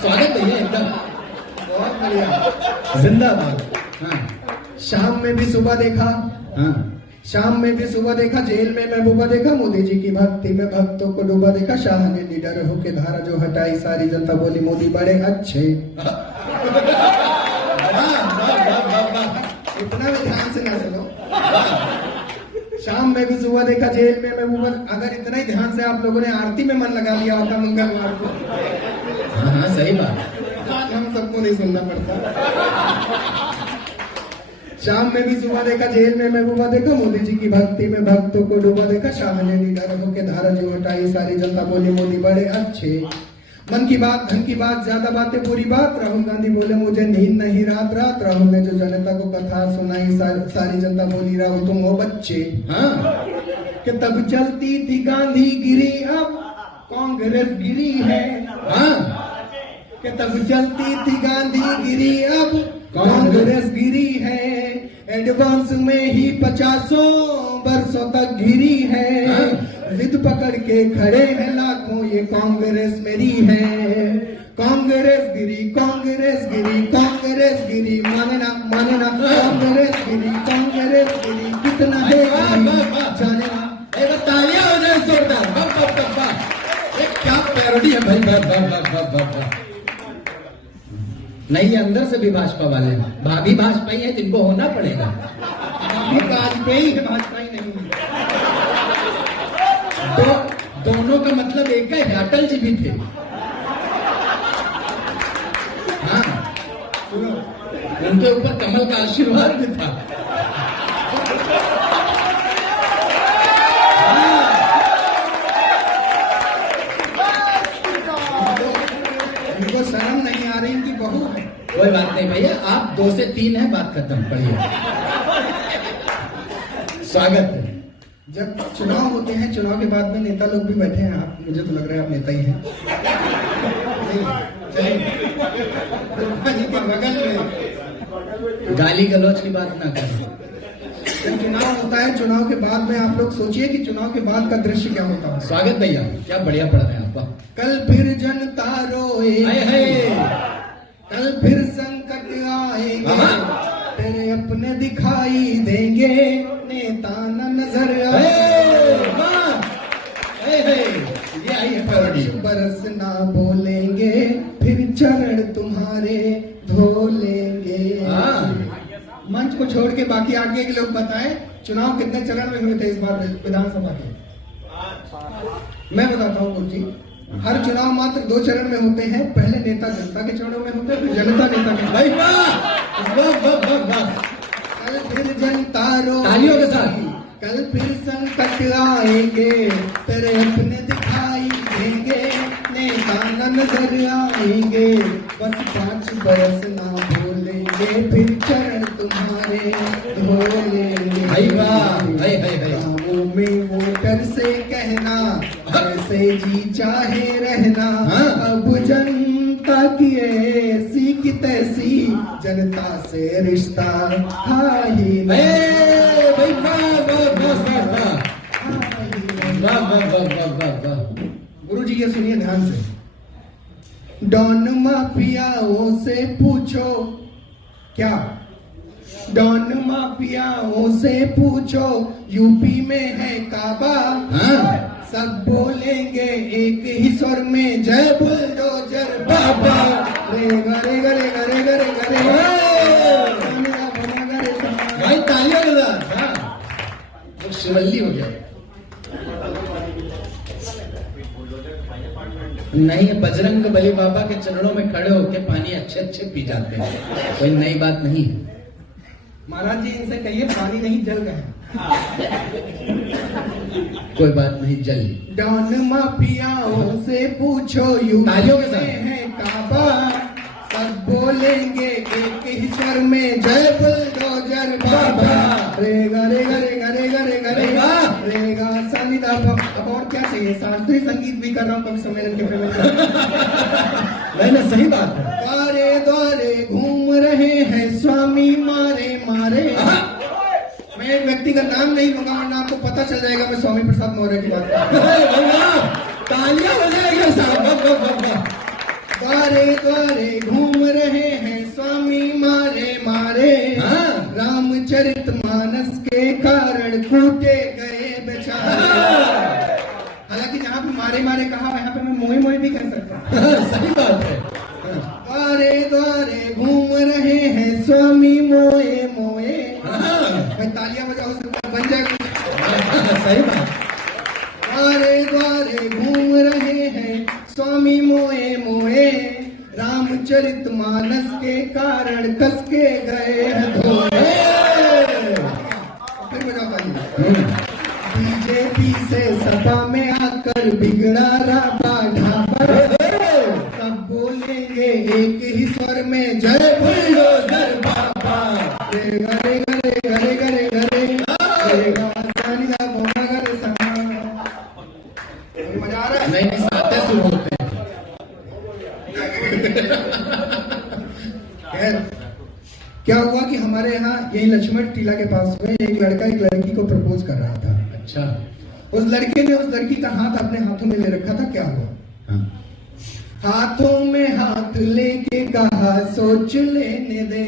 स्वागत भैया एकदम बहुत बढ़िया। जिंदाबाद। हाँ शाम में भी सुबह देखा, हाँ शाम में भी सुबह देखा, जेल में महबूबा देखा, मोदी जी की भक्ति में भक्तों को डूबा देखा, शाह ने निडर होके धारा जो हटाई, सारी जनता बोली मोदी बड़े अच्छे। इतना भी ध्यान से ना चलो। शाम में भी सुबह देखा, जेल में महबूबा, अगर इतना ही ध्यान से आप लोगों ने आरती में मन लगा लिया होता मंगलवार को, हाँ हाँ सही बात। हम सबको नहीं सुनना पड़ता। शाम में भी सुबह देखा, जेल में महबूबा देखा, मोदी जी की भक्ति में भक्तों को डूबा देखा, शाह ने निडर होके धारा जो हटाई, सारी जनता बोली मोदी बड़े अच्छे। मन की बात, धन की बात, ज्यादा बातें बुरी बात, राहुल गांधी बोले मुझे नींद नहीं रात रात, राहुल ने जो जनता को कथा सुनाई, सारी जनता बोली राहुल तुम हो बच्चे। हाँ कि तब चलती थी गांधी गिरी, अब कांग्रेस गिरी है। हाँ कि तब चलती थी गांधी गिरी, अब कांग्रेस गिरी है। एडवांस में ही 50 वर्षों तक गिरी है। जिद पकड़ के खड़े हैं लाखों, ये कांग्रेस मेरी है। कांग्रेस गिरी, कांग्रेस गिरी, कांग्रेस गिरी, मानना मानना, कांग्रेस गिरी, कांग्रेस गिरी, कितना है जाने ना। तालियां हो जाए जोरदार। वाह वाह वाह वाह। ये क्या पैरोडी है भाई। वाह वाह वाह वाह वाह वाह। नहीं, अंदर से भी भाजपा वाले हैं। भाभी भाजपा ही है, जिनको होना पड़ेगा। वाजपेयी है, भाजपा ही नहीं है। तो दोनों का मतलब एक है, अटल जी भी थे। हाँ उनके ऊपर कमल का आशीर्वाद भी था। इनको शर्म नहीं आ रही, इनकी बहू है। कोई बात नहीं भैया, आप 2 से 3 है, बात खत्म। पढ़िए। स्वागत है। जब चुनाव होते हैं, चुनाव के बाद में नेता लोग भी बैठे हैं। आप, मुझे तो लग रहा है आप नेता ही हैं। चलिए बगल में गाली गलौज की बात ना करें। जब चुनाव होता है, चुनाव के बाद में आप लोग सोचिए कि चुनाव के बाद का दृश्य क्या होता है। स्वागत भैया, क्या बढ़िया पढ़ रहे हैं आप। कल फिर जनता रोए, कल फिर संकट आएंगे, तेरे अपने दिखाई देंगे, नेता न नजर बरस ना बोलेंगे, फिर चरण तुम्हारे धो लेंगे। मंच को छोड़ के बाकी आगे के लोग बताएं, चुनाव कितने चरण में हुए थे इस बार विधानसभा के। मैं बताता हूँ गुरुजी, हर चुनाव मात्र 2 चरण में होते हैं। पहले नेता जनता के चरणों में होते हैं, फिर जनता नेता के। भाई वाह। कल फिर जनता रो, तालियों के साथ। कल फिर संकट आएंगे, तेरे अपने दिखाई देंगे, नेता न नजर आएंगे, बस 5 बरस ना भूलेंगे, फिर चरण तुम्हारे धो लेंगे। भाई वाह, भाई गाँवों में वोटर से कहना, ऐसे जी चाहे रहना, अब जनता की ऐसी की तैसी, जनता से रिश्ता था ही भाई वाह। गुरु जी ये सुनिए ध्यान से। डॉन माफियाओं से पूछो, क्या डॉन माफियाओं से पूछो, यूपी में है काबा। सब बोलेंगे एक ही स्वर में, जय बुलडोजर बाबा। रे गरे गरे गरे गरे गरे भाई तालियों के साथ। वो शिवल्ली हो गया। नहीं, बजरंग बली बाबा के चरणों में खड़े होकर पानी अच्छे अच्छे पी जाते हैं, कोई नई बात नहीं। महाराज जी इनसे कहिए पानी नहीं जल गए। कोई बात नहीं, जल। डॉन माफियाओं से पूछो, तालियों के साथ है काबा। सब बोलेंगे एक ही स्वर में, जय बुलडोजर बाबा। रेगा रेगा रेगा रेगा रेगा रेगा रेगा सानिदा। अब और क्या चाहिए, शास्त्रीय संगीत भी कर रहा हूँ कवि सम्मेलन के नहीं, सही बात है। द्वारे द्वारे घूम रहे हैं स्वामी मारे मारे। मैं एक व्यक्ति का नाम नहीं लूंगा, वरना आपको पता चल जाएगा मैं स्वामी प्रसाद मौर्य की बात कर रहा हूं। तालियां हो जाएगा साहब। द्वारे द्वारे घूम रहे हैं स्वामी मारे मारे, हाँ। रामचरितमानस के कारण कूटे गए बेचारे। हालांकि जहाँ पे मारे मारे कहा वहाँ पे मैं मोए मोए भी कह सकता हूँ। सही बात है। द्वारे द्वारे घूम रहे हैं स्वामी मोए मोए। भाई तालियां बजाओ, सब बन जाए। सही बात। द्वारे द्वारे घूम रहे हैं स्वामी मोए मोए, रामचरितमानस के कारण कस के गए हैं धोए। फिर बजाओ तालियां। बीजेपी से सपा में आकर बिगड़ा राबा ढाबा, सब बोलेंगे एक ही स्वर में जय बुलडोजर बाबा। गरे गरे गरे गरे गरे गरे मजा आ रहा है? नहीं साथे शुरू होते हैं। क्या हुआ कि हमारे यहाँ यही लक्ष्मण टीला के पास में एक लड़का एक लड़की को प्रपोज कर रहा था। अच्छा। उस लड़के ने उस लड़की का हाथ अपने हाथों में ले रखा था। क्या हुआ? हाँ। हाथों में हाथ लेके कहा सोच लेने दे,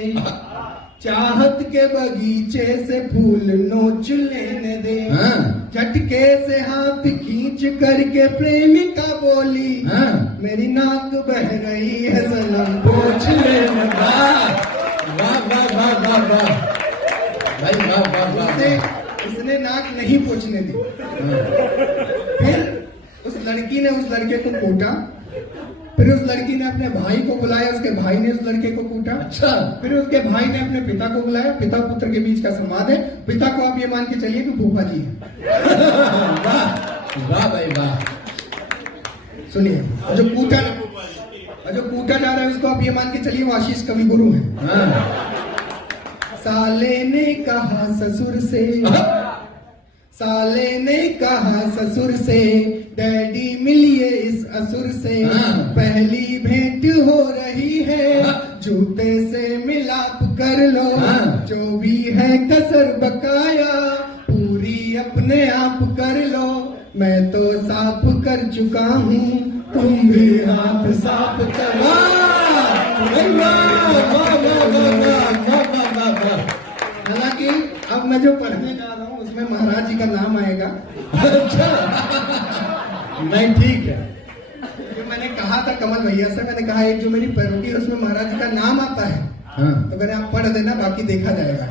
चाहत के बगीचे से फूल नोच लेने दे। हाँ। झटके से हाथ खींच करके प्रेमिका बोली, हाँ। मेरी नाक बह रही है सनम पोंछ लेने दे। वाह वाह वाह वाह वाह भाई, वाह वाह वाह। उसने नाक नहीं पोंछने दी। फिर उस लड़की ने उस लड़के को कूटा, फिर उस लड़की ने अपने भाई को बुलाया, उसके भाई ने उस लड़के को कूटा। अच्छा। फिर उसके भाई ने अपने पिता को बुलाया, पिता पुत्र के बीच का संवाद है। पिता को आप ये मान के चलिए कि फूफा जी है। वाह वाह भाई वाह। सुनिए, जो कूटा जा रहा है उसको आप ये मान के चलिए वो आशीष कवि गुरु है। हाँ। साले ने कहा ससुर से, साले ने कहा ससुर से, डैडी मिलिए इस असुर से। हाँ। पहली भेंट हो रही है, जूते से मिलाप कर लो। हाँ। जो भी है कसर बकाया पूरी अपने आप कर लो। मैं तो साफ कर चुका हूँ, तुम भी हाथ साफ करो। हालांकि अब मैं जो पढ़ने जा रहा हूँ उसमें महाराज जी का नाम आएगा। अच्छा। नहीं ठीक है। जो मैंने कहा था कमल भैया से, मैंने कहा एक जो मेरी पैरोडी है उसमें महाराज जी का नाम आता है। हाँ। तो मैंने आप पढ़ देना, बाकी देखा जाएगा।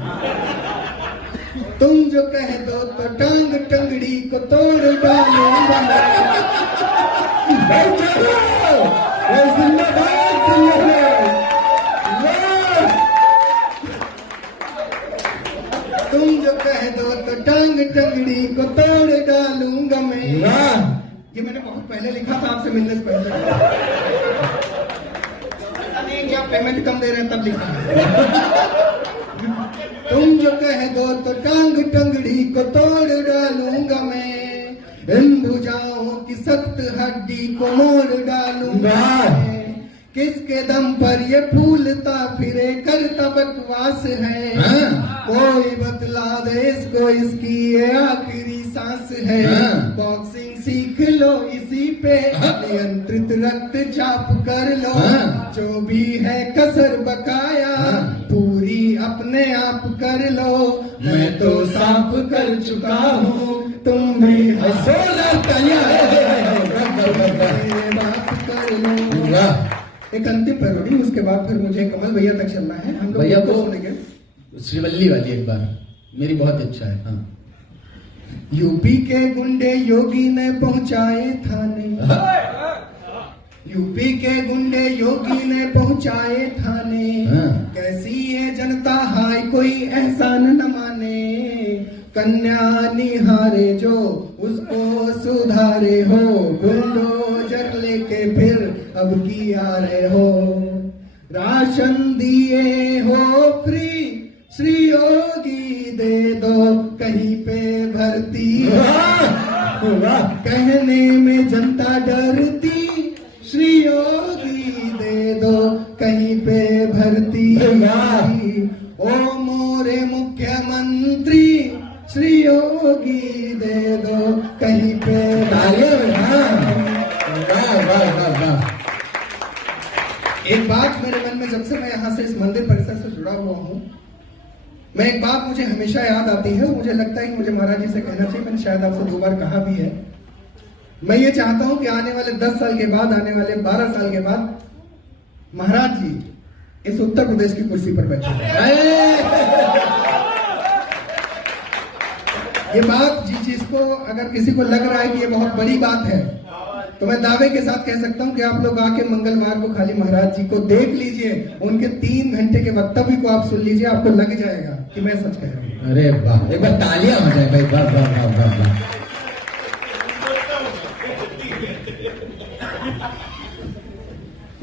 तुम जो कह दो तो टांग टंगड़ी को तोड़ डालूंगा। तुम जो कह दो तो टांग टंगड़ी को तोड़ डालूंगा मैं। ये मैंने बहुत पहले लिखा था, आपसे मिलने से पहले। पता नहीं क्या पेमेंट कम दे रहे हैं तब लिखा। तुम जो कह दो तो टांग टंगड़ी को तोड़ डालूंगा मैं, इन भुजाओं की सख्त हड्डी को मोड़ डालूंगा मैं। किसके दम पर ये फूलता फिरे करता बकवास है। कोई बतला दे इसको, इसकी ये आखिरी सांस है। बॉक्सिंग सीख लो इसी पे, नियंत्रित रक्तचाप कर लो। जो भी है कसर बकाया पूरी अपने आप कर लो। मैं तो साफ कर चुका हूँ, तुम भी बात कर लो। एक अंतिम पैरोडी, उसके बाद फिर मुझे कमल भैया तक चलना है। हम लोग भैया को सुनेंगे श्रीवल्ली वाली एक बार, मेरी बहुत इच्छा है। हाँ। यूपी के गुंडे योगी ने पहुंचाए थाने, यूपी के गुंडे योगी ने पहुंचाए थाने। कैसी है जनता हाय कोई एहसान न माने। कन्या निहारे जो उसको सुधारे हो, बुलडोजर लेके फिर अब की आ रहे हो। राशन दिए हो फ्री, श्री योगी दे दो कहीं पे भर्ती। कहने में जनता डरती, श्री योगी दे दो कहीं पे भर्ती। ओ मोरे मुख्यमंत्री, श्री योगी दे दो कहीं पे। एक बात मेरे मन में जब से मैं यहाँ से इस मंदिर परिसर से जुड़ा हुआ हूँ, मैं एक बात मुझे हमेशा याद आती है, मुझे लगता है कि मुझे महाराज जी से कहना चाहिए, मैंने शायद आपसे 2 बार कहा भी है। मैं ये चाहता हूं कि आने वाले 10 साल के बाद, आने वाले 12 साल के बाद महाराज जी इस उत्तर प्रदेश की कुर्सी पर बैठे। ये बात जिसको अगर किसी को लग रहा है कि ये बहुत बड़ी बात है, तो मैं दावे के साथ कह सकता हूं कि आप लोग आके मंगलवार को खाली महाराज जी को देख लीजिए, उनके 3 घंटे के वक्तव्य को आप सुन लीजिए, आपको लग जाएगा कि मैं सच कह रहा हूं। अरे वाह, एक बार तालियां हो जाए भाई, वाह वाह वाह वाह वाह।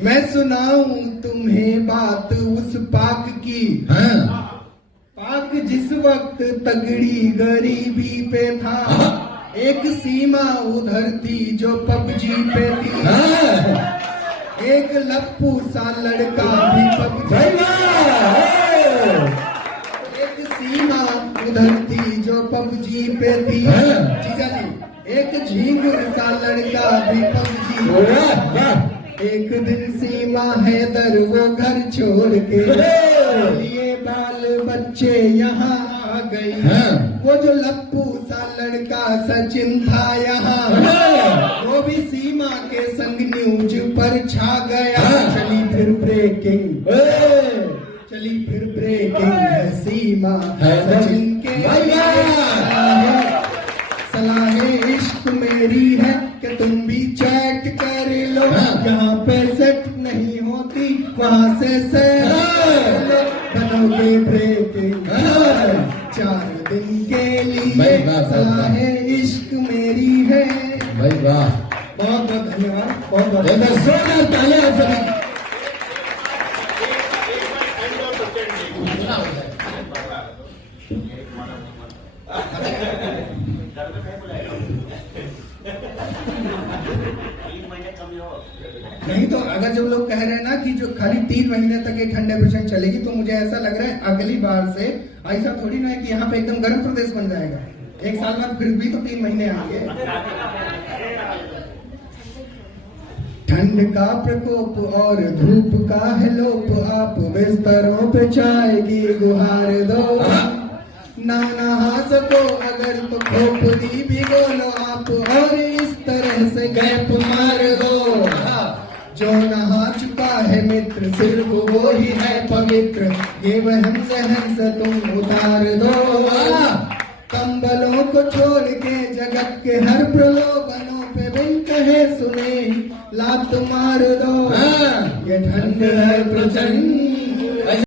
मैं सुनाऊं तुम्हें बात उस पाक की, हाँ। पाक जिस वक्त तगड़ी गरीबी पे था, एक सीमा उधर थी जो पबजी पे थी, एक लप्पू सा लड़का भी पबजी, एक सीमा उधर थी जो पबजी पे थी, जीजा जी, एक झींगुर सा लड़का भी पबजी। एक दिन सीमा हैदर वो घर छोड़ के लिए बाल बच्चे यहाँ आ गई, वो जो लप्पू सा लड़का सचिन था यहाँ, वो भी सीमा के संग न्यूज पर छा गया। चली फिर ब्रेकिंग, चली फिर ब्रेकिंग है सीमा सचिन के सलाहे इश्क मेरी है कि तुम भी चैट कर लो, यहाँ पे सेट नहीं होती वहाँ से सेट बनोगे ब्रेकिंग 4 दिन के लिए, सलाहे इश्क मेरी है। भाई वाह, बहुत बहुत धन्यवाद, बहुत बहुत जोरदार तालियां सभी। नहीं तो अगर जो लोग कह रहे हैं ना कि जो खाली 3 महीने तक ये ठंडे प्रचंड चलेगी, तो मुझे ऐसा लग रहा है अगली बार से ऐसा थोड़ी ना है कि यहाँ पे एकदम गर्म प्रदेश बन जाएगा। 1 साल बाद फिर भी तो 3 महीने आएंगे। ठंड का प्रकोप और धूप का है लोप, आप बिस्तरों पे चाय की गुहार दो, ना नहा सको अगर तो खोपड़ी भिगो लो आप, और इस तरह से गैप मार दो। जो नहा चुका है मित्र सिर्फ वो ही है पवित्र, ये वहम जहन से तुम उतार दो। कंबलों को छोड़ के जगत के हर प्रलोभनों पे बिन कहे सुने लात मार दो। ये ठंड है प्रचंड